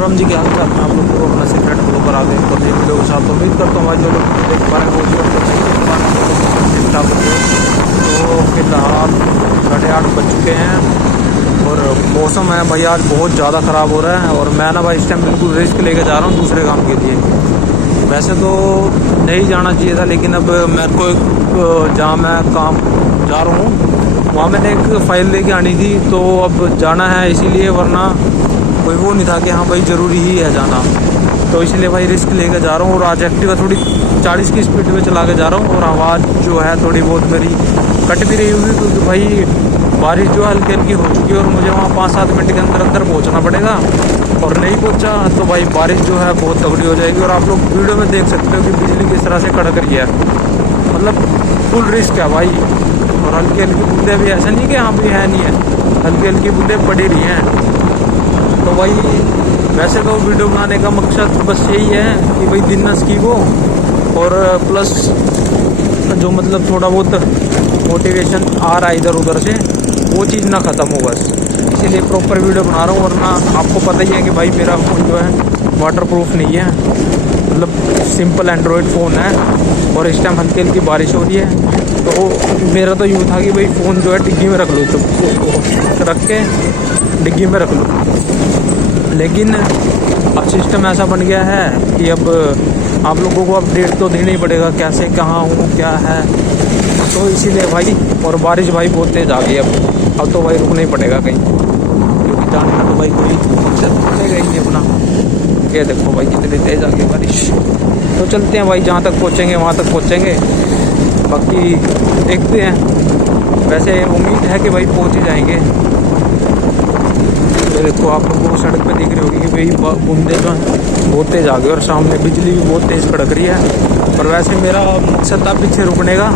राम जी, क्या हाल चाल। मैं आप लोग को अपना सीक्रेट ब्लॉगर आगे तो नई वीडियो के साथ उम्मीद करता हूँ भाई जो लोग देख पा रहे हैं वो तो फिलहाल 8:30 बज चुके हैं और मौसम है भाई आज बहुत ज़्यादा ख़राब हो रहा है। और मैं ना भाई इस टाइम बिल्कुल रिस्क लेके जा रहा हूँ दूसरे काम के लिए। वैसे तो नहीं जाना चाहिए था, लेकिन अब मेरे को जहाँ मैं काम जा रहा हूँ वहाँ मैंने एक फ़ाइल लेके आनी थी, तो अब जाना है इसीलिए, वरना कोई वो नहीं था कि हाँ भाई ज़रूरी ही है जाना। तो इसलिए भाई रिस्क लेकर जा रहा हूँ। और आज एक्टिवा थोड़ी 40 की स्पीड में चला के जा रहा हूँ और आवाज़ जो है थोड़ी बहुत मेरी कट भी रही होगी, क्योंकि भाई बारिश जो हल्की हल्की हो चुकी है और मुझे वहाँ 5-7 मिनट के अंदर अंदर पहुँचना पड़ेगा। और नहीं पहुँचा तो भाई बारिश जो है बहुत तगड़ी हो जाएगी। और आप लोग वीडियो में देख सकते हो कि बिजली किस तरह से कड़क रही है, मतलब फुल रिस्क है भाई। और हल्की हल्की बूंदें भी, ऐसा नहीं कि हाँ भी है नहीं है, हल्की हल्की बूंदें पड़ी रही हैं। तो भाई वैसे तो वीडियो बनाने का मकसद बस यही है कि भाई दिन नस्की को और प्लस जो मतलब थोड़ा बहुत मोटिवेशन आ रहा है इधर उधर से वो चीज़ ना ख़त्म हो, बस इसीलिए प्रॉपर वीडियो बना रहा हूँ। वरना आपको पता ही है कि भाई मेरा फ़ोन जो है वाटर प्रूफ नहीं है, मतलब सिंपल एंड्रॉयड फ़ोन है। और इस टाइम हल्की हल्की बारिश हो रही है, तो मेरा तो यूँ था कि भाई फ़ोन जो है डिग्गी में रख लो, तो रख के डिग्गी में रख लो। लेकिन अब सिस्टम ऐसा बन गया है कि अब आप लोगों को अपडेट तो देना ही पड़ेगा कैसे कहाँ हूँ क्या है। तो इसीलिए भाई, और बारिश भाई बहुत तेज़ आ गई अब तो भाई रुकना ही पड़ेगा कहीं, क्योंकि जाने का तो भाई कोई मकसद बनेगा ही नहीं अपना। ये देखो भाई कितनी तेज़ आ गई बारिश। तो चलते हैं भाई, जहाँ तक पहुँचेंगे वहाँ तक पहुँचेंगे, बाकी देखते हैं। वैसे उम्मीद है कि भाई पहुँच ही जाएंगे। ये देखो आप लोगों को सड़क पे दिख रही होगी कि भाई बूंदे जो हैं बहुत तेज़ आ गए और सामने बिजली भी बहुत तेज़ कड़क रही है। और वैसे मेरा मकसद था पीछे रुकने का,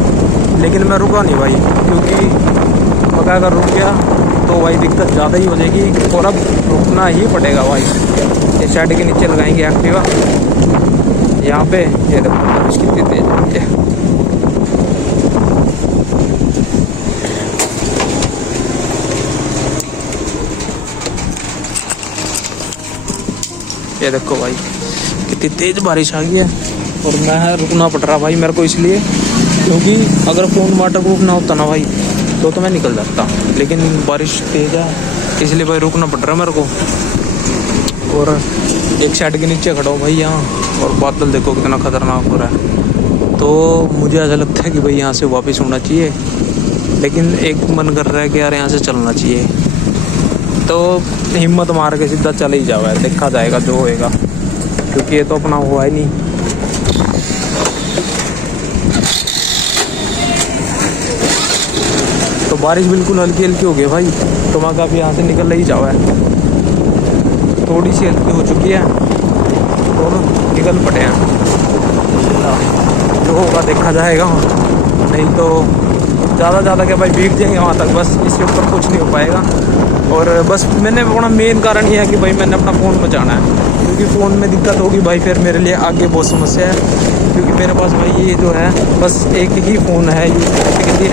लेकिन मैं रुका नहीं भाई, क्योंकि पका अगर रुक गया तो भाई दिक्कत ज़्यादा ही हो जाएगी। और अब रुकना ही पड़ेगा भाई। ये साइड के नीचे लगाएंगे एक्टिवा यहाँ पे। ये देखो बारिश कितनी तेज़ है। ये देखो भाई कितनी तेज़ बारिश आ गई है और मैं रुकना पड़ रहा भाई मेरे को, इसलिए क्योंकि अगर फ़ोन वाटर प्रूफ ना होता ना भाई तो मैं निकल जाता, लेकिन बारिश तेज़ है इसलिए भाई रुकना पड़ रहा है मेरे को। और एक साइड के नीचे खड़ा हूँ भाई यहाँ, और बादल देखो कितना ख़तरनाक हो रहा है। तो मुझे ऐसा लगता है कि भाई यहाँ से वापस होना चाहिए, लेकिन एक मन कर रहा है कि यार यहाँ से चलना चाहिए। तो हिम्मत मार के सीधा चले ही जाओ, देखा जाएगा जो होएगा, क्योंकि ये तो अपना हुआ ही नहीं। तो बारिश बिल्कुल हल्की हल्की हो गई भाई, तो मैं काफ़ी यहाँ से निकल ही जाओ, थोड़ी सी हल्की हो चुकी है और निकल पड़े हैं। जो होगा देखा जाएगा, नहीं तो ज़्यादा क्या भाई भीग जाएंगे वहाँ तक, बस इसके ऊपर कुछ नहीं हो पाएगा। और बस मैंने अपना मेन कारण ये है कि भाई मैंने अपना फ़ोन बचाना है, क्योंकि फ़ोन में दिक्कत होगी भाई फिर मेरे लिए आगे बहुत समस्या है। क्योंकि मेरे पास भाई ये जो है बस एक ही फ़ोन है यूज़ करने के लिए।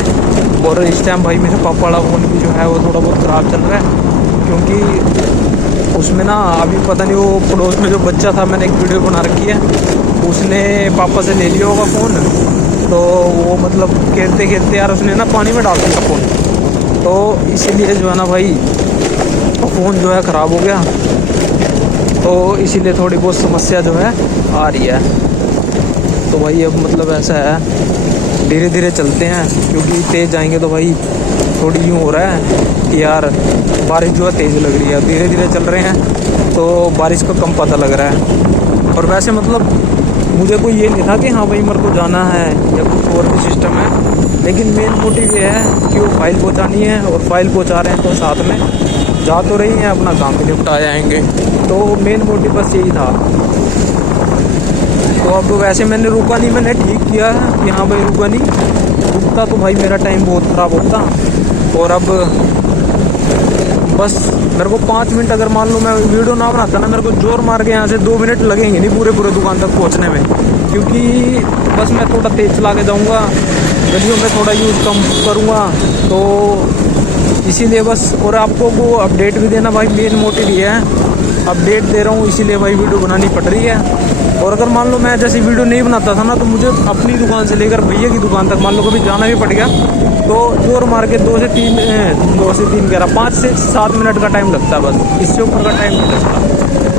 और इस टाइम भाई मेरे पापा वाला फ़ोन भी जो है वो थोड़ा बहुत ख़राब चल रहा है, क्योंकि उसमें ना अभी पता नहीं वो पड़ोस में जो बच्चा था, मैंने एक वीडियो बना रखी है, उसने पापा से ले लिया होगा फ़ोन। तो वो मतलब खेलते खेलते यार उसने ना पानी में डाल दिया फ़ोन, तो इसीलिए जो है ना भाई फ़ोन जो है ख़राब हो गया। तो इसीलिए थोड़ी बहुत समस्या जो है आ रही है। तो भाई अब मतलब ऐसा है धीरे धीरे चलते हैं, क्योंकि तेज़ जाएंगे तो भाई थोड़ी यूँ हो रहा है कि यार बारिश जो है तेज़ लग रही है। धीरे धीरे चल रहे हैं तो बारिश का कम पता लग रहा है। और वैसे मतलब मुझे कोई ये नहीं था कि हाँ भाई मेरे को जाना है या कुछ और भी सिस्टम है, लेकिन मेन मोटिव ये है कि वो फाइल पहुँचानी है और फाइल पहुँचा रहे हैं तो साथ में जा तो रही हैं, अपना काम भी निपटा जाएंगे। तो मेन मोटिव बस यही था। तो अब वैसे मैंने रुका नहीं, मैंने ठीक किया कि हाँ भाई रुका नहीं, रुकता तो भाई मेरा टाइम बहुत ख़राब होता। और अब बस मेरे को 5 मिनट अगर मान लो मैं वीडियो ना बनाता ना, मेरे को जोर मार के यहाँ से 2 मिनट लगेंगे नहीं पूरे दुकान तक पहुँचने में, क्योंकि बस मैं थोड़ा तेज़ चला के जाऊँगा, गलियों में थोड़ा यूज़ कम करूँगा, तो इसीलिए बस। और आपको वो अपडेट भी देना भाई मेन मोटिव ये है अपडेट दे रहा हूँ, इसीलिए भाई वीडियो बनानी पड़ रही है। और अगर मान लो मैं जैसे वीडियो नहीं बनाता था ना, तो मुझे अपनी दुकान से लेकर भैया की दुकान तक मान लो कभी जाना भी पड़ गया तो जोर मार के 2 से 3 कह रहा 5 से 7 मिनट का टाइम लगता है, बस इससे ऊपर का टाइम नहीं लगता।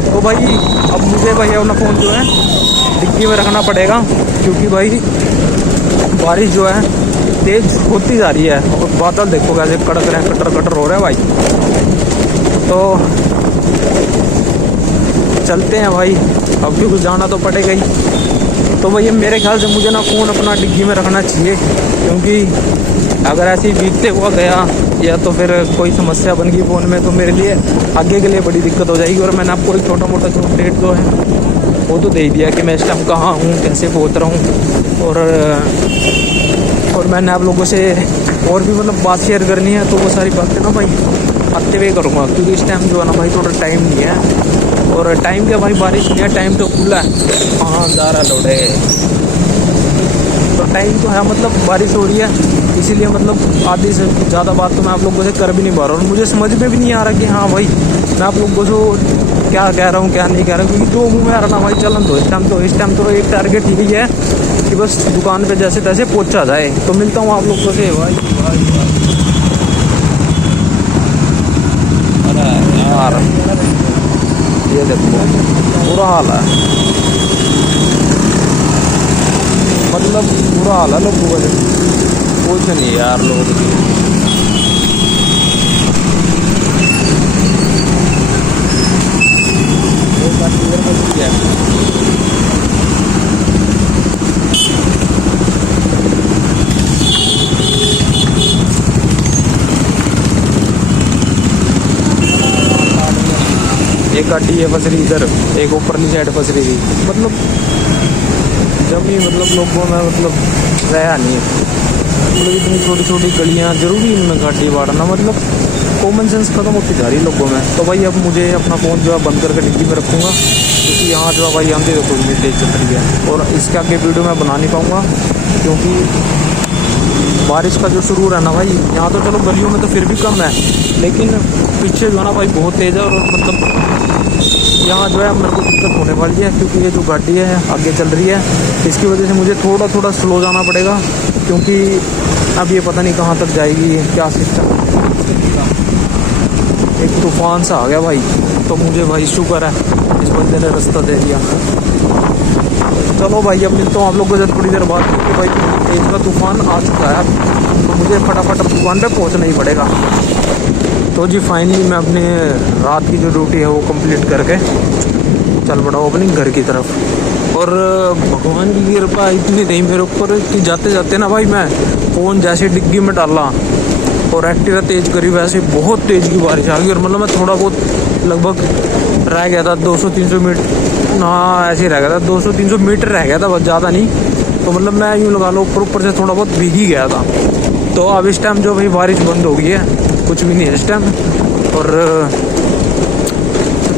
तो भाई अब मुझे भाई अपना फ़ोन जो है डिक्की में रखना पड़ेगा, क्योंकि भाई बारिश जो है तेज़ होती जा रही है और बादल देखो कैसे कड़क रहे हैं, कटर कटर हो रहा है भाई। तो चलते हैं भाई, अब क्योंकि जाना तो पड़ेगा ही। तो भैया मेरे ख्याल से मुझे ना फ़ोन अपना डिग्गी में रखना चाहिए, क्योंकि अगर ऐसे ही भीगते हुआ गया या तो फिर कोई समस्या बन गई फ़ोन में, तो मेरे लिए आगे के लिए बड़ी दिक्कत हो जाएगी। और मैंने आपको एक छोटा मोटा जो अपडेट जो है वो तो दे ही दिया कि मैं इस टाइम कहाँ हूँ, कैसे पहुँच रहा हूँ। और मैंने आप लोगों से और भी मतलब बात शेयर करनी है, तो वो सारी बातें ना भाई आते हुए करूँगा, क्योंकि इस टाइम जो है ना भाई थोड़ा टाइम नहीं है। और टाइम क्या भाई, बारिश नहीं है, टाइम तो खुला है। हाँ जा रहा लोडे, तो टाइम तो है, मतलब बारिश हो रही है, इसीलिए मतलब आधी से ज़्यादा बात तो मैं आप लोगों से कर भी नहीं पा रहा हूँ। और मुझे समझ में भी नहीं आ रहा कि हाँ भाई मैं आप लोगों को क्या कह रहा हूँ क्या नहीं कह रहा हूँ, क्योंकि जो मुँह में आ रहा ना भाई चलन। तो इस टाइम तो एक टारगेट ही है कि बस दुकान पे जैसे तैसे पहुँचा जाए। तो मिलता हूँ आप लोगों से भाई। अरे यार ये देखो बुरा हाल है, मतलब बुरा हाल है लोगों का, कुछ नहीं यार लोग। एक गाड़ी है फंस रही इधर, एक ऊपरली साइड फंस रही थी, मतलब जब भी मतलब लोगों में मतलब रहा नहीं है, मतलब इतनी छोटी छोटी गलियाँ जरूरी इनमें गाड़ी बाढ़ना, मतलब कॉमन सेंस खत्म होती जा रही है लोगों में। तो भाई अब मुझे अपना फ़ोन जो है बंद करके डिग्गी में रखूँगा, क्योंकि यहाँ जो है भाई आंधी देखो इतनी तेज़ चल रही है। और इसके आगे वीडियो मैं बना नहीं पाऊँगा, क्योंकि बारिश का जो शुरू है ना भाई, यहाँ तो चलो गलियों में तो फिर भी कम है, लेकिन पीछे जो है ना भाई बहुत तेज़ है। और मतलब यहाँ जो है मेरे को दिक्कत होने वाली है, क्योंकि ये जो गाड़ी है आगे चल रही है, इसकी वजह से मुझे थोड़ा थोड़ा स्लो जाना पड़ेगा, क्योंकि अब ये पता नहीं कहाँ तक जाएगी, क्या सिस्टम। एक तूफान सा आ गया भाई, तो मुझे भाई शुक्र है इस बंदे ने रास्ता दे दिया। चलो भाई अब मिलता हूँ आप लोगों से थोड़ी देर बाद, क्योंकि भाई तेज का तूफान आ चुका है, तो मुझे फटाफट अब दुकान पे पहुँचना ही पड़ेगा। तो जी फाइनली मैं अपने रात की जो ड्यूटी है वो कंप्लीट करके चल पड़ा हूँ अपनी घर की तरफ। और भगवान की कृपा इतनी रही मेरे ऊपर कि जाते जाते ना भाई मैं फ़ोन जैसे डिग्गी में डाला और एक्टिवा तेज़ करी, वैसे बहुत तेज़ की बारिश आ गई। और मतलब मैं थोड़ा बहुत लगभग रह गया था 200-300 मीटर ना, ऐसे ही रह गया था 200-300 मीटर रह गया था, बहुत ज़्यादा नहीं। तो मतलब मैं यूँ लगा लो ऊपर से थोड़ा बहुत भीग ही गया था। तो अब इस टाइम जो भाई बारिश बंद हो गई है, कुछ भी नहीं है इस टाइम। और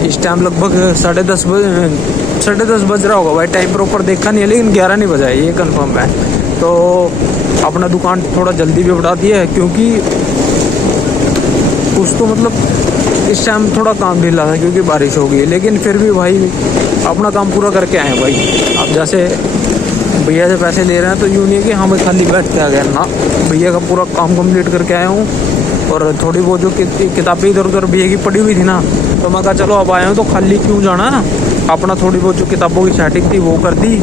इस टाइम लगभग 10:30 बज रहा होगा भाई, टाइम प्रॉपर देखा नहीं है, लेकिन 11 नहीं बजा है ये कंफर्म है। तो अपना दुकान थोड़ा जल्दी भी बढ़ा दिया है, क्योंकि कुछ तो मतलब इस टाइम थोड़ा काम ढीला था क्योंकि बारिश हो गई, लेकिन फिर भी भाई अपना काम पूरा करके आए हैं भाई। अब जैसे भैया से पैसे ले रहे हैं तो यूँ नहीं है कि हाँ मैं खाली बैठ के आ गया ना, भैया का पूरा काम कंप्लीट करके आया हूँ। और थोड़ी बहुत जो किताबें इधर उधर भैया की पड़ी हुई थी ना, तो मैं कहा चलो अब आया हूँ तो खाली क्यों जाना, अपना थोड़ी बहुत जो किताबों की सेटिंग थी वो कर दी।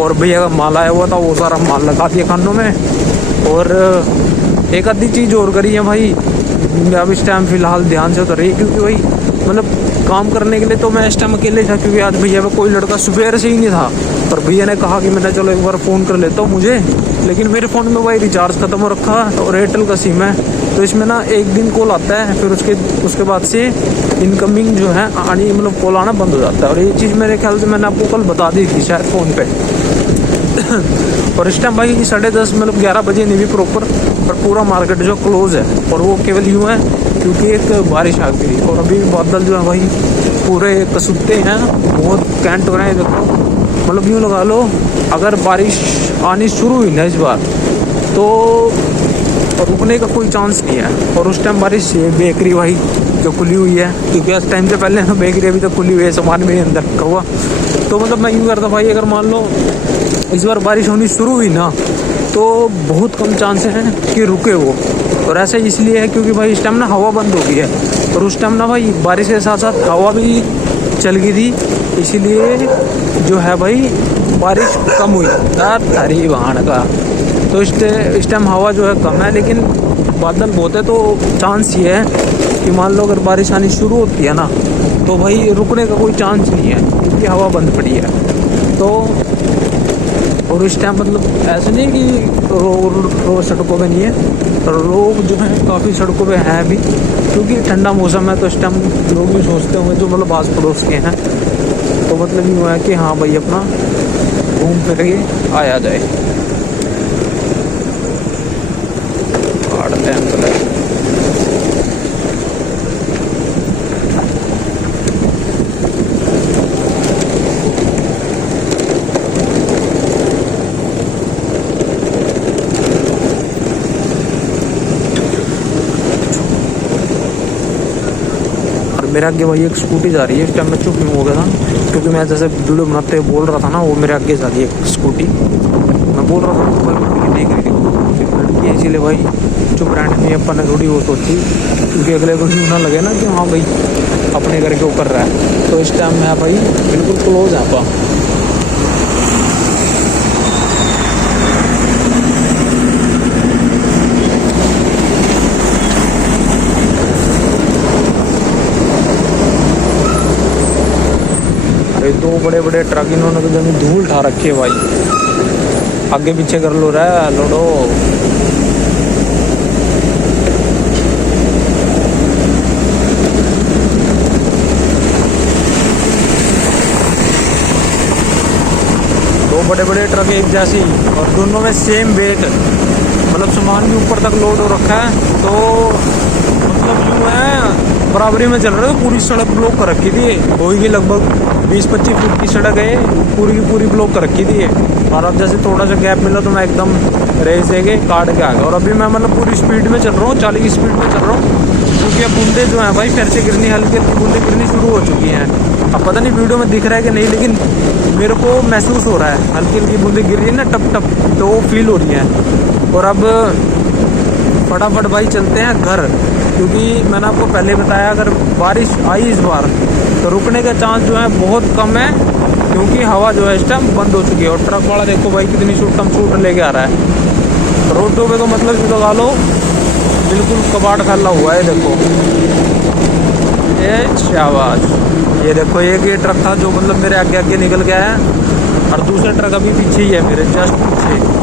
और भैया का माल आया हुआ था वो सारा माल लगा दिया खानों में। और एक आधी चीज़ और करी है भाई, अब इस टाइम फ़िलहाल ध्यान से उतर रही, क्योंकि भाई मतलब काम करने के लिए तो मैं इस टाइम अकेले था, क्योंकि आज भैया में कोई लड़का सुबह से ही नहीं था। पर भैया ने कहा कि मैंने चलो एक बार फ़ोन कर लेता हूँ मुझे, लेकिन मेरे फ़ोन में भाई रिचार्ज ख़त्म हो रखा और एयरटेल का सिम है, तो इसमें ना एक दिन कॉल आता है, फिर उसके बाद से इनकमिंग जो है आनी मतलब कॉल आना बंद हो जाता है। और ये चीज़ मेरे ख्याल से मैंने आपको कल बता दी थी शायद फ़ोन पे। और इस टाइम भाई 10:30 मतलब 11 बजे नहीं भी प्रॉपर, पर पूरा मार्केट जो क्लोज़ है, और वो केवल यूँ है क्योंकि एक बारिश आ गई। और अभी बादल जो है भाई पूरे कसुत्ते हैं, बहुत कैंट हो रहे हैं देखो। मतलब यूँ लगा लो अगर बारिश आनी शुरू हुई ना इस बार तो रुकने का कोई चांस नहीं है। और उस टाइम बारिश बेकरी भाई जो खुली हुई है, क्योंकि उस टाइम से पहले ना बेकरी अभी तक खुली हुई है, सामान भी अंदर रखा हुआ। तो मतलब मैं यूँ करता भाई, अगर मान लो इस बार बारिश होनी शुरू हुई ना, तो बहुत कम चांसेस हैं कि रुके वो। और ऐसा इसलिए है क्योंकि भाई इस टाइम ना हवा बंद हो गई है, और उस टाइम ना भाई बारिश के साथ साथ हवा भी चल गई थी, इसीलिए जो है भाई बारिश कम हुई थारी वहाँ का। तो इस टाइम हवा जो है कम है, लेकिन बादल बहुत है, तो चांस ये है कि मान लो अगर बारिश आनी शुरू होती है ना, तो भाई रुकने का कोई चांस नहीं है, क्योंकि हवा बंद पड़ी है। तो और इस टाइम मतलब ऐसे नहीं कि रोड सड़कों पे नहीं है, लोग जो हैं काफ़ी सड़कों पे हैं अभी, क्योंकि ठंडा मौसम है। तो इस टाइम लोग भी सोचते होंगे जो मतलब आस पड़ोस के हैं, तो मतलब यूँ है कि हाँ भाई अपना घूम फिर के आया जाए। मेरे आगे भाई एक स्कूटी जा रही है। इस टाइम मैं चुप नहीं हो गया था, क्योंकि मैं जैसे वीडियो बनाते हुए बोल रहा था ना, वो मेरे आगे जा रही है एक स्कूटी। मैं बोल रहा था तो लड़की देख रही थी, लड़की है, इसीलिए भाई चुप रहने में अपन ने थोड़ी वो सोची, क्योंकि अगले को यूँ ना लगे ना कि हाँ भाई अपने घर के ऊपर रहा है। तो इस टाइम मैं भाई बिल्कुल क्लोज है आपा। दो बड़े बड़े ट्रक इन्होंने तो जमीन धूल उठा रखी है भाई। आगे पीछे कर लो रहा लोडो। दो बड़े बड़े ट्रक एक जैसी, और दोनों में सेम वेट, मतलब सामान भी ऊपर तक लोड हो रखा है। तो मतलब यूँ है बराबरी में चल रहे हो। पूरी सड़क ब्लॉक कर रखी थी, होगी लगभग 20-25 फुट की सड़क है, पूरी की पूरी ब्लॉक कर रखी थी। और अब जैसे थोड़ा सा गैप मिला तो मैं एकदम रेस देके काट के आ गया। और अभी मैं मतलब पूरी स्पीड में चल रहा हूँ, 40 की स्पीड में चल रहा हूँ, क्योंकि अब बूंदे जो हैं भाई फिर से गिरनी, हल्की हल्की बूंदे गिरनी शुरू हो चुकी हैं। अब पता नहीं वीडियो में दिख रहा है कि नहीं, लेकिन मेरे को महसूस हो रहा है हल्की हल्की बूंदे गिर रही है ना, टप टप, तो वो फील हो रही है। और अब फटाफट भाई चलते हैं घर, क्योंकि मैंने आपको पहले बताया अगर बारिश आई इस बार तो रुकने का चांस जो है बहुत कम है, क्योंकि हवा जो है इस टाइम बंद हो चुकी है। और ट्रक वाला देखो भाई कितनी शूट लेके आ रहा है रोडों पे, तो मतलब ये लगा लो बिल्कुल कबाड़ फैला हुआ है। देखो ये शाबाश, ये देखो ये ट्रक था जो मतलब मेरे आगे आगे निकल गया है, और दूसरा ट्रक अभी पीछे ही है मेरे जस्ट पीछे।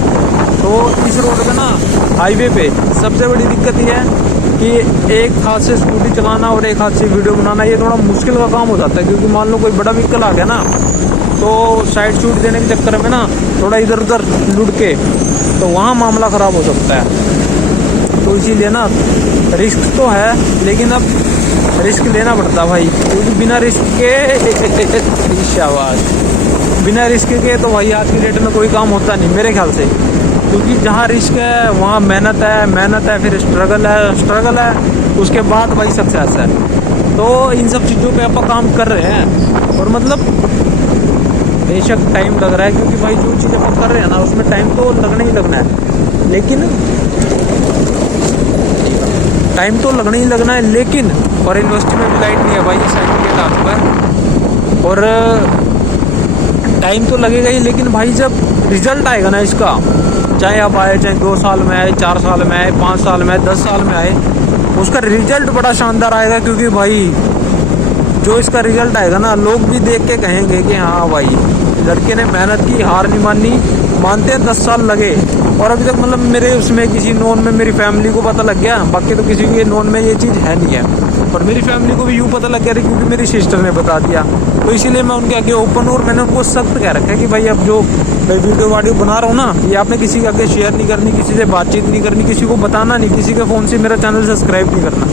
तो इस रोड पे ना हाईवे पे सबसे बड़ी दिक्कत ये है कि एक हाथ से स्कूटी चलाना और एक हाथ से वीडियो बनाना, ये थोड़ा मुश्किल का काम हो जाता है। क्योंकि मान लो कोई बड़ा व्हीकल आ गया ना, तो साइड शूट देने के चक्कर में ना थोड़ा इधर उधर लुढ़ के, तो वहाँ मामला ख़राब हो सकता है। तो इसीलिए ना रिस्क तो है, लेकिन अब रिस्क लेना पड़ता है भाई, क्योंकि बिना रिस्क के शाबाश, बिना रिस्क के तो भाई आज की डेट में कोई काम होता नहीं मेरे ख्याल से। क्योंकि जहाँ रिस्क है वहाँ मेहनत है, फिर स्ट्रगल है, उसके बाद भाई सक्सेस है। तो इन सब चीज़ों पे अपन काम कर रहे हैं, और मतलब बेशक टाइम लग रहा है, क्योंकि भाई जो चीज़ अपन कर रहे हैं ना उसमें टाइम तो लगना ही लगना है, लेकिन टाइम तो लगना ही लगना है। लेकिन और यूनिवर्सिटी में भी लाइट नहीं है भाई, साइकिल के हाथ पर, और टाइम तो लगेगा ही, लेकिन भाई जब रिजल्ट आएगा ना इसका, चाहे अब आए, चाहे 2 साल में आए, 4 साल में आए, 5 साल में आए, 10 साल में आए, उसका रिजल्ट बड़ा शानदार आएगा। क्योंकि भाई जो इसका रिजल्ट आएगा ना, लोग भी देख के कहेंगे कि हाँ भाई लड़के ने मेहनत की, हार नहीं मानी। मानते हैं 10 साल लगे, और अभी तक मतलब मेरे उसमें किसी नॉन में मेरी फैमिली को पता लग गया, बाकी तो किसी के नॉन में ये चीज़ है नहीं है। और मेरी फैमिली को भी यूँ पता लग गया क्योंकि मेरी सिस्टर ने बता दिया। तो इसीलिए मैं उनके आगे ओपन, और मैंने उनको सख्त कह रखा है कि भाई अब जो मैं वीडियो बना रहा हूँ ना, ये आपने किसी के आगे शेयर नहीं करनी, किसी से बातचीत नहीं करनी, किसी को बताना नहीं, किसी के फ़ोन से मेरा चैनल सब्सक्राइब नहीं करना।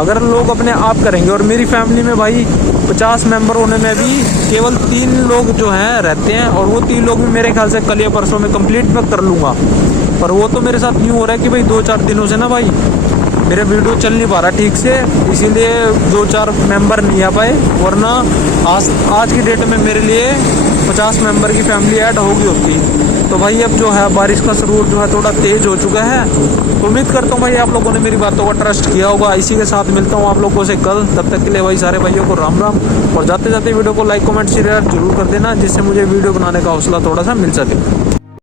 अगर लोग अपने आप करेंगे, और मेरी फैमिली में भाई 50 मेंबर होने में भी केवल 3 लोग जो हैं रहते हैं, और वो 3 लोग भी मेरे ख्याल से कल या परसों में कंप्लीट मैं कर लूँगा। पर वो तो मेरे साथ यूँ हो रहा है कि भाई 2-4 दिनों से ना भाई मेरा वीडियो चल नहीं पा रहा ठीक से, इसीलिए 2-4 मेंबर नहीं आ पाए, वरना आज की डेट में मेरे लिए 50 मेंबर की फैमिली ऐड होगी होती। तो भाई अब जो है बारिश का शुरू जो है थोड़ा तेज हो चुका है। तो उम्मीद करता हूँ भाई आप लोगों ने मेरी बातों का ट्रस्ट किया होगा। इसी के साथ मिलता हूँ आप लोगों से कल, तब तक के लिए भाई सारे भाइयों को राम राम। और जाते जाते वीडियो को लाइक कमेंट शेयर जरूर कर देना, जिससे मुझे वीडियो बनाने का हौसला थोड़ा सा मिल सके।